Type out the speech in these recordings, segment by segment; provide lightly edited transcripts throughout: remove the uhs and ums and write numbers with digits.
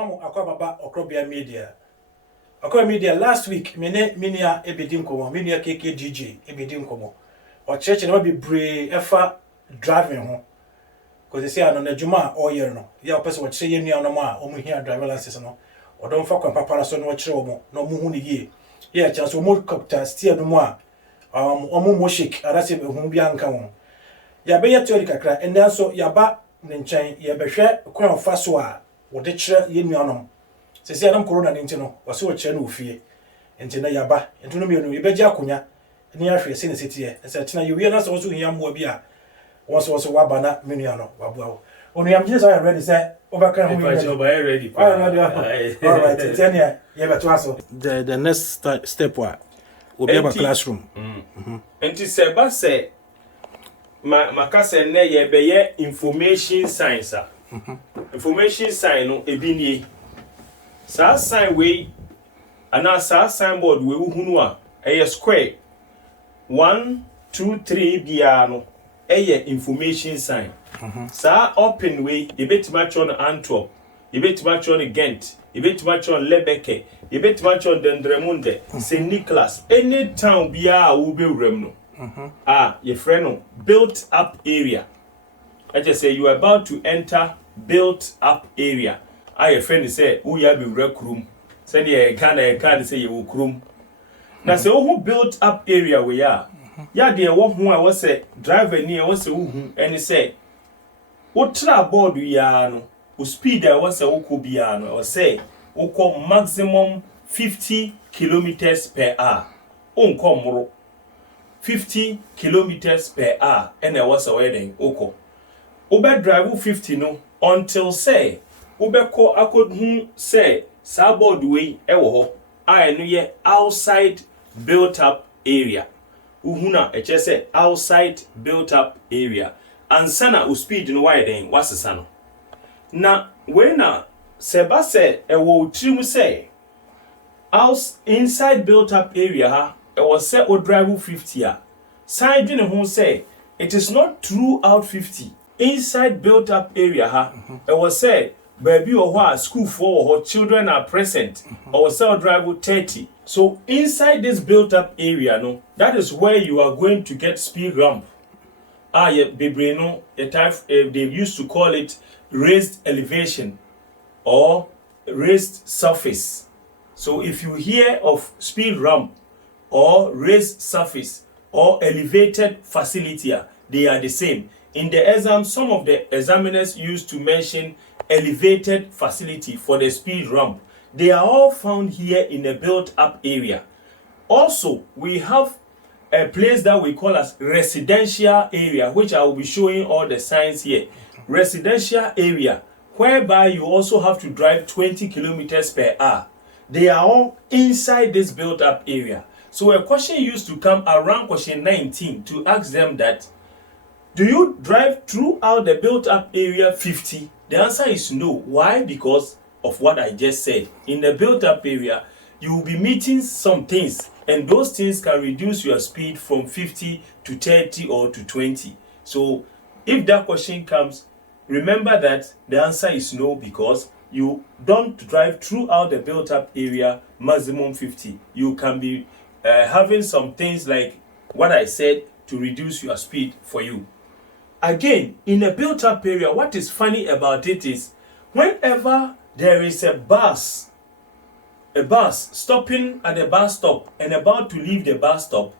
Mamo Aquababa Okrobia Media. Okrobia Media last week, Minia Ebidim Komo, Minia KKD Ebidim Komo. Or church and be brave effort driving home. Because they say I know the Juma all year no. Yeah, person would say you no more, only here driver license no. Or don't fuck on papa so no trouble, no muhuni ye. Yeah, chance we more copter steer no more. Omo mo shake, arase be hu bia nka won. Ya be ye teori kakra, and then so ya ba ne nchen, ya be hwe kwan fa so a wo de kire ye nuanom. Se se adam corona ne ntino, wo se wo kire no ofie. Enti na ya ba, enti no me no ye be gya akonya. Ni ahwe se ne setie. Se tena ye wie na so so hia mo bia. Wo so wa ba na me nuano wa boa wo. Onu yam Jesus are ready say overcome who you ready. All right, Tanya, you have to ask. The next step will be a classroom. And to say, but say, my cousin, ne be information science. Information science, no, a bini. Sa sign way, and our signboard, we who a square 1, 2, 3 biano, a information sign. Sa open way, you bet much on Antwerp, you bet much on Ghent, you bet much on Lebeke, you bet much on Dendremunde, St. Nicholas, any town bia will be remno. Your friend, built up area. I just say you are about to enter built up area. Your friend say, oh, you have a rec room. Send you a can say you will room. Now, say, who built up area we are. Yeah, dear, what who I was say, driver near was a who, and he say, what board we are no, who speed there was a ukubiano, or say, who maximum 50 kilometers per hour. Come 50 kilometers per hour, and there was a wedding. Oko. Ube drive 50 no, until say, Ube ko akod say, Saboard way, ewo, I know ye outside built up area. Uhuna, just say outside built up area. And sana u speed no widen, what's the sano? Na, when Seba say, ewo trim say, house inside built up area, it was say o drive 50 ya. Side who say, it is not throughout 50. Inside built up area, it was say, baby or what school for or children are present, or say drive 30. So inside this built up area, no, that is where you are going to get speed ramp. They used to call it raised elevation or raised surface. So if you hear of speed ramp or raised surface or elevated facility, they are the same. In the exam, some of the examiners used to mention elevated facility for the speed ramp. They are all found here in a built-up area. Also, we have a place that we call as residential area, which I will be showing all the signs here. Residential area, whereby you also have to drive 20 kilometers per hour. They are all inside this built-up area. So a question used to come around question 19 to ask them that, do you drive throughout the built-up area 50? The answer is no. Why? Because of what I just said. In the built-up area, you will be meeting some things, and those things can reduce your speed from 50 to 30 or to 20. So if that question comes, remember that the answer is no, because you don't drive throughout the built-up area maximum 50. You can be having some things like what I said to reduce your speed for you. Again, in a built-up area, what is funny about it is whenever there is a bus stopping at the bus stop and about to leave the bus stop,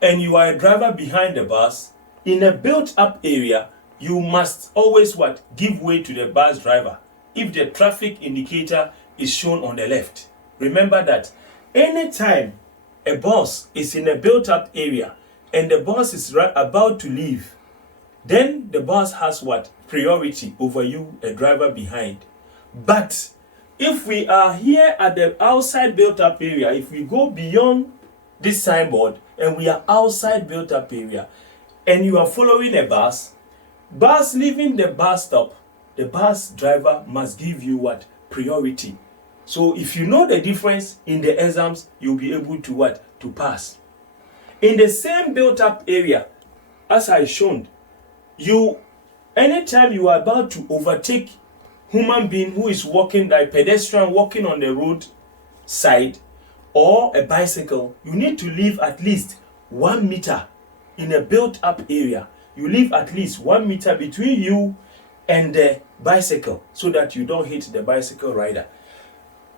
and you are a driver behind the bus, in a built-up area, you must always give way to the bus driver if the traffic indicator is shown on the left. Remember that anytime a bus is in a built-up area and the bus is about to leave, then the bus has priority over you, a driver behind. But if we are here at the outside built-up area, if we go beyond this signboard and we are outside built-up area, and you are following a bus leaving the bus stop, the bus driver must give you priority. So if you know the difference in the exams, you'll be able to to pass. In the same built-up area, as I shown, anytime you are about to overtake human being who is walking, a pedestrian walking on the road side, or a bicycle, you need to leave at least 1 meter in a built-up area. You leave at least 1 meter between you and the bicycle so that you don't hit the bicycle rider.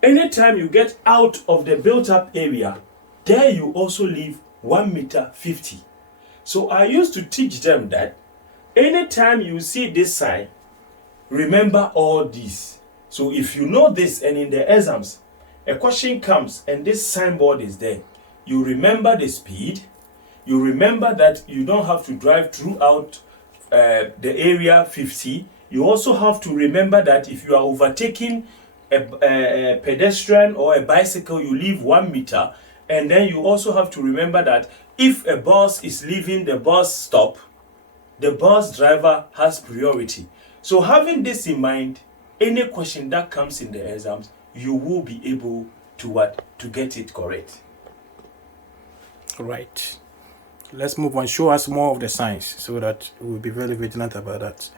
Anytime you get out of the built-up area, there you also leave 1 meter 50. So I used to teach them that anytime you see this sign, remember all these. So if you know this and in the exams, a question comes and this signboard is there, you remember the speed, you remember that you don't have to drive throughout the area 50. You also have to remember that if you are overtaking a pedestrian or a bicycle, you leave 1 meter. And then you also have to remember that if a bus is leaving the bus stop, the bus driver has priority. So having this in mind, any question that comes in the exams, you will be able to get it correct. Right. Let's move on. Show us more of the signs so that we'll be very vigilant about that.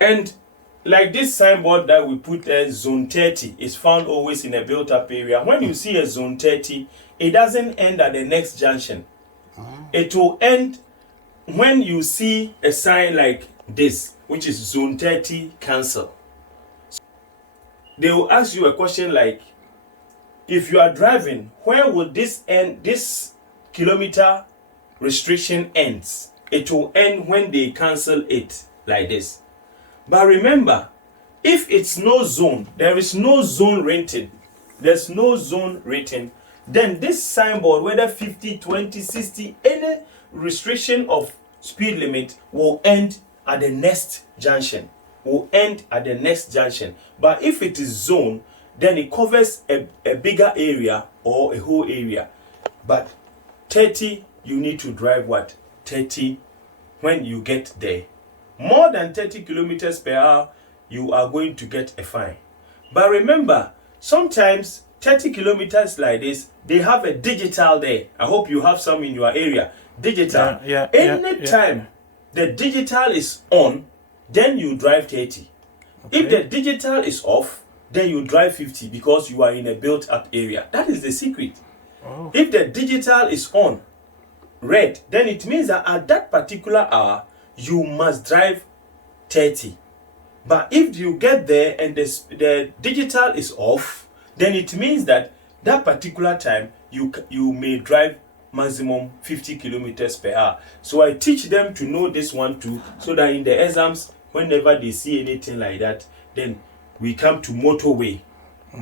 And like this signboard that we put as zone 30 is found always in a built-up area. When you see a zone 30, it doesn't end at the next junction. It will end when you see a sign like this, which is zone 30 cancel. They will ask you a question like, if you are driving, where will this end? This kilometer restriction ends. It will end when they cancel it like this. But remember, if it's no zone, there is no zone written, there's no zone written, then this signboard, whether 50, 20, 60, any restriction of speed limit will end at the next junction. Will end at the next junction. But if it is zone, then it covers a bigger area or a whole area. But 30, you need to drive what? 30 when you get there. More than 30 kilometers per hour, you are going to get a fine. But remember, sometimes 30 kilometers like this, they have a digital there. I hope you have some in your area. Digital. Anytime the digital is on, then you drive 30. Okay. If the digital is off, then you drive 50 because you are in a built-up area. That is the secret. Oh. If the digital is on, red, then it means that at that particular hour, you must drive 30. But if you get there and the digital is off, then it means that that particular time, you may drive maximum 50 kilometers per hour. So I teach them to know this one too, so that in the exams, whenever they see anything like that, then we come to motorway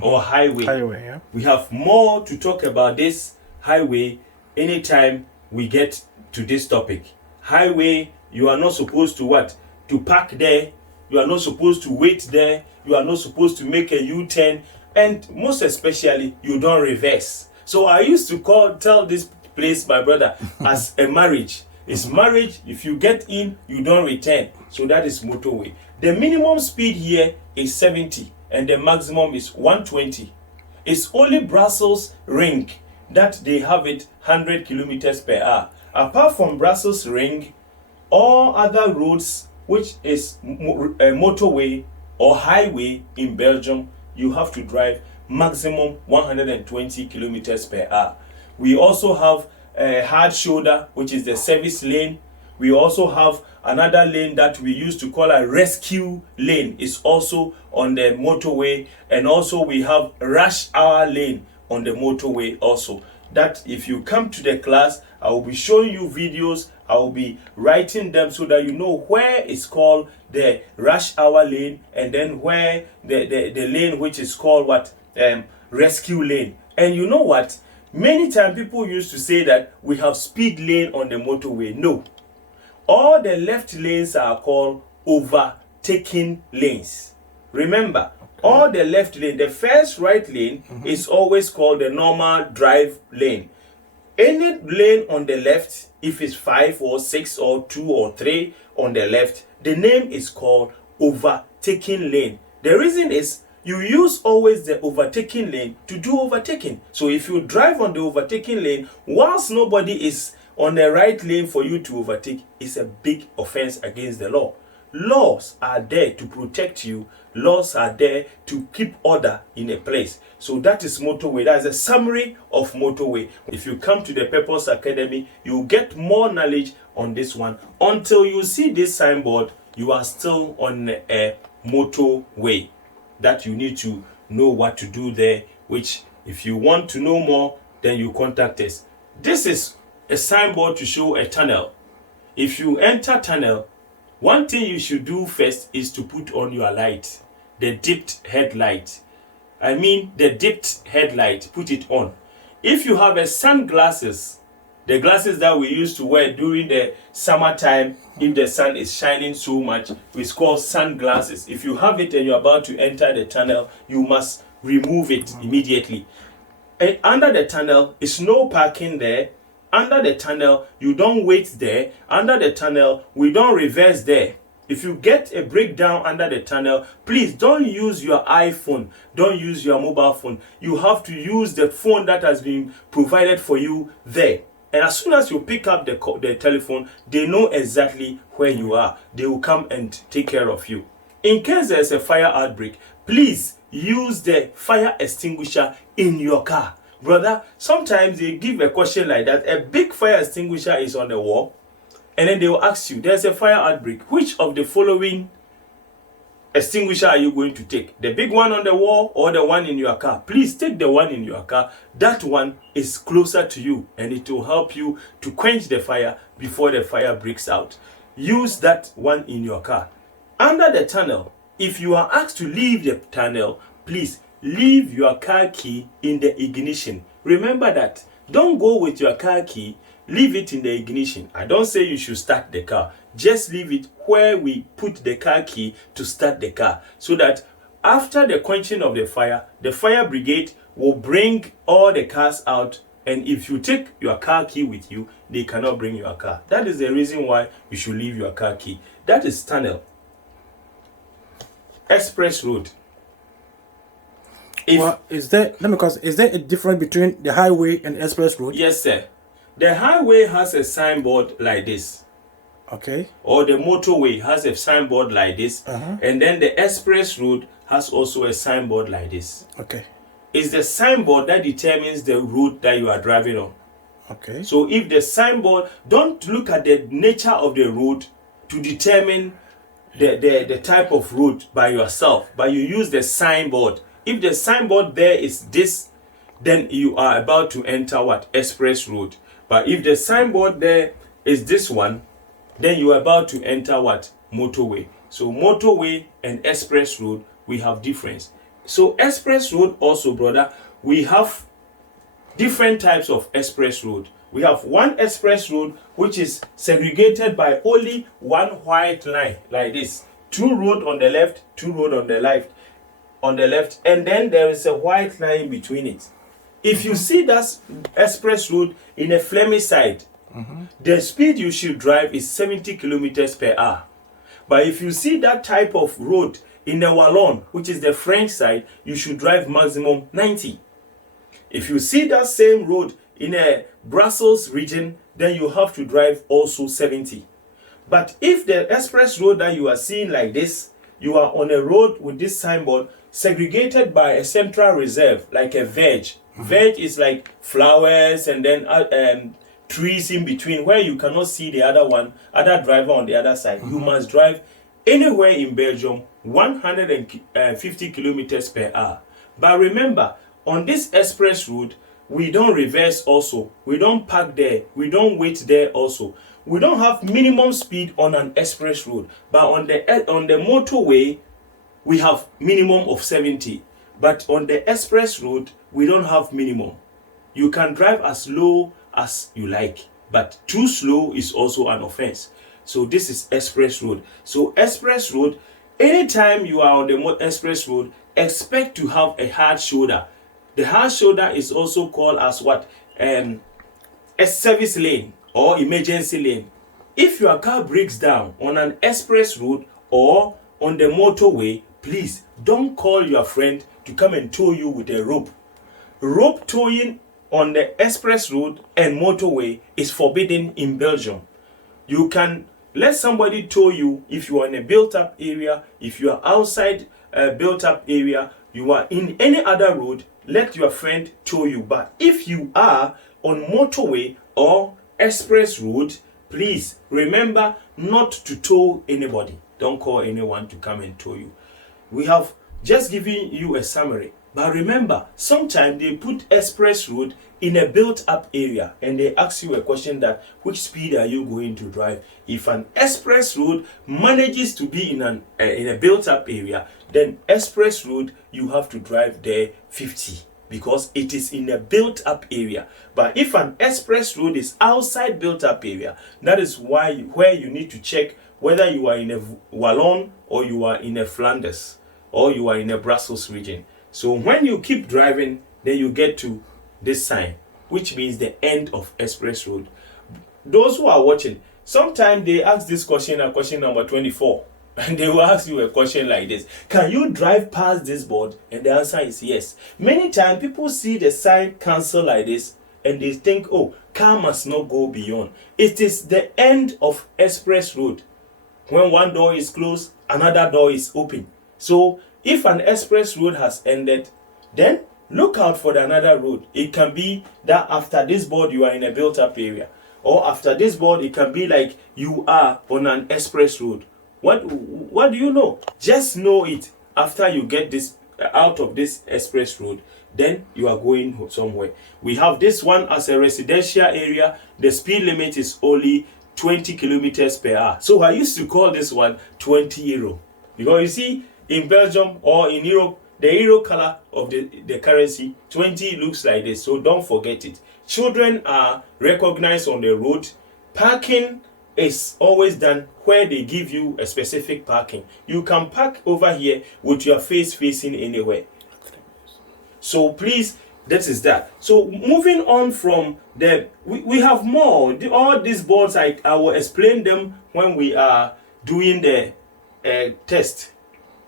or highway. Highway, yeah. We have more to talk about this highway anytime we get to this topic. Highway, you are not supposed to what? To park there. You are not supposed to wait there. You are not supposed to make a U-turn. And most especially, you don't reverse. So I used to tell this place, my brother, as a marriage. It's marriage. If you get in, you don't return. So that is motorway. The minimum speed here is 70 and the maximum is 120. It's only Brussels ring that they have it 100 kilometers per hour. Apart from Brussels ring, all other roads, which is a motorway or highway in Belgium, you have to drive maximum 120 kilometers per hour. We also have a hard shoulder, which is the service lane. We also have another lane that we used to call a rescue lane. It's also on the motorway. And also we have rush hour lane on the motorway also. That if you come to the class, I will be showing you videos. I will be writing them so that you know where it's called the rush hour lane, and then where the lane which is called what? Rescue lane. And you know what? Many times people used to say that we have speed lane on the motorway. No. All the left lanes are called overtaking lanes. Remember, all the left lane, the first right lane is always called the normal drive lane. Any lane on the left, if it's 5 or 6 or 2 or 3 on the left, the name is called overtaking lane. The reason is you use always the overtaking lane to do overtaking. So if you drive on the overtaking lane, whilst nobody is on the right lane for you to overtake, it's a big offense against the law. laws are there to protect you. Laws are there to keep order in a place. So that is motorway. That's a summary of motorway. If you come to the Purpose Academy, you get more knowledge on this one. Until you see this signboard, you are still on a motorway that you need to know what to do there, which if you want to know more, then you contact us. This is a signboard to show a tunnel. If you enter tunnel, one thing you should do first is to put on your light, the dipped headlight. I mean the dipped headlight, put it on. If you have a sunglasses, the glasses that we used to wear during the summertime, if the sun is shining so much, it's called sunglasses. If you have it and you're about to enter the tunnel, you must remove it immediately. And under the tunnel is no parking there. Under the tunnel, you don't wait there. Under the tunnel, we don't reverse there. If you get a breakdown under the tunnel, please don't use your iPhone. Don't use your mobile phone. You have to use the phone that has been provided for you there. And as soon as you pick up the telephone, they know exactly where you are. They will come and take care of you. In case there's a fire outbreak, please use the fire extinguisher in your car. Brother, sometimes they give a question like that. A big fire extinguisher is on the wall, and then they will ask you, there's a fire outbreak. Which of the following extinguisher are you going to take? The big one on the wall or the one in your car? Please take the one in your car. That one is closer to you, and it will help you to quench the fire before the fire breaks out. Use that one in your car. Under the tunnel, if you are asked to leave the tunnel, please leave your car key in the ignition. Remember that. Don't go with your car key. Leave it in the ignition. I don't say you should start the car. Just leave it where we put the car key to start the car. So that after the quenching of the fire brigade will bring all the cars out. And if you take your car key with you, they cannot bring your car. That is the reason why you should leave your car key. That is tunnel. Express road. Is there a difference between the highway and express road? Yes, sir. The highway has a signboard like this. Okay. Or the motorway has a signboard like this. And then the express road has also a signboard like this. Okay. It's the signboard that determines the route that you are driving on. Okay. So if the signboard, don't look at the nature of the road to determine the type of road by yourself, but you use the signboard. If the signboard there is this, then you are about to enter what? Express road. But if the signboard there is this one, then you are about to enter what? Motorway. So motorway and express road, we have difference. So express road also, brother, we have different types of express road. We have one express road which is segregated by only one white line like this. Two road on the left, two road on the left, and then there is a white line between it. If you see that express road in a Flemish side, the speed you should drive is 70 kilometers per hour. But if you see that type of road in the Wallon, which is the French side, you should drive maximum 90. If you see that same road in a Brussels region, then you have to drive also 70. But if the express road that you are seeing like this, you are on a road with this signboard segregated by a central reserve, like a veg. Veg is like flowers and then trees in between where you cannot see the other driver on the other side. You must drive anywhere in Belgium 150 kilometers per hour. But remember, on this express road, we don't reverse also. We don't park there. We don't wait there also. We don't have minimum speed on an express road. But on the motorway, we have minimum of 70. But on the express road, we don't have minimum. You can drive as low as you like. But too slow is also an offense. So this is express road. So express road, anytime you are on the express road, expect to have a hard shoulder. The hard shoulder is also called as what? A service lane or emergency lane. If your car breaks down on an express road or on the motorway, please don't call your friend to come and tow you with a rope. Rope towing on the express road and motorway is forbidden in Belgium. You can let somebody tow you if you are in a built-up area. If you are outside a built-up area, you are in any other road, let your friend tow you. But if you are on motorway or express road, please remember not to tow anybody. Don't call anyone to come and tow you. We have just given you a summary. But remember, sometimes they put express road in a built-up area and they ask you a question that, which speed are you going to drive? If an express road manages to be in a built-up area, then express road, you have to drive there 50 because it is in a built-up area. But if an express road is outside built-up area, that is where you need to check whether you are in a Wallon or you are in a Flanders or you are in a Brussels region. So when you keep driving, then you get to this sign, which means the end of express road. Those who are watching, sometimes they ask this question at question number 24, and they will ask you a question like this: can you drive past this board? And the answer is yes. Many times people see the sign cancel like this, and they think, oh, car must not go beyond. It is the end of express road. When one door is closed, another door is open. So if an express road has ended, then look out for another road. It can be that after this board you are in a built-up area, or after this board it can be like you are on an express road. What do you know? Just know it. After you get this out of this express road, then you are going somewhere. We have this one as a residential area. The speed limit is only 20 kilometers per hour. So I used to call this one 20 euro, because you see, in Belgium or in Europe, the euro color of the currency, 20 looks like this. So don't forget it. Children are recognized on the road. Parking is always done where they give you a specific parking. You can park over here with your face facing anywhere. So please, that is that. So moving on from there, we have more. All these boards, I will explain them when we are doing the test.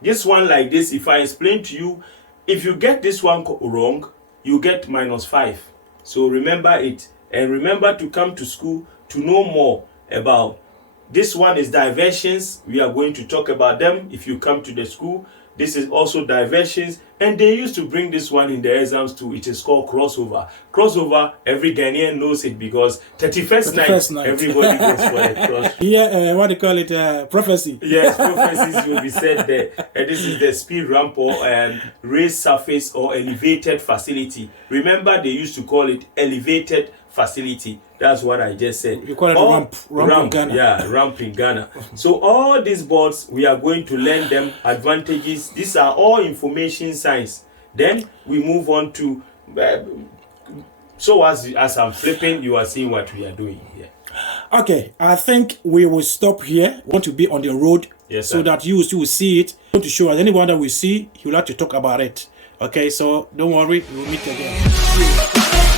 This one like this, if I explain to you, if you get this one wrong, you get -5. So remember it, and remember to come to school to know more about. This one is diversions. We are going to talk about them if you come to the school. This is also diversions, and they used to bring this one in the exams too. It is called crossover. Crossover, every Ghanaian knows it because 31st night, everybody goes for a cross. Yeah, what do you call it? Prophecy. Yes, prophecies will be said there. And this is the speed ramp or raised surface or elevated facility. Remember, they used to call it elevated facility. That's what I just said. You call it ramp in Ghana. Yeah, ramp in Ghana. So all these boards, we are going to learn them, advantages. These are all information science. Then we move on to, so as I'm flipping, you are seeing what we are doing here. Okay, I think we will stop here. We want to be on the road, yes, so that you will see it. We want to show us anyone that we see, he would like to talk about it. Okay, so don't worry, we will meet again.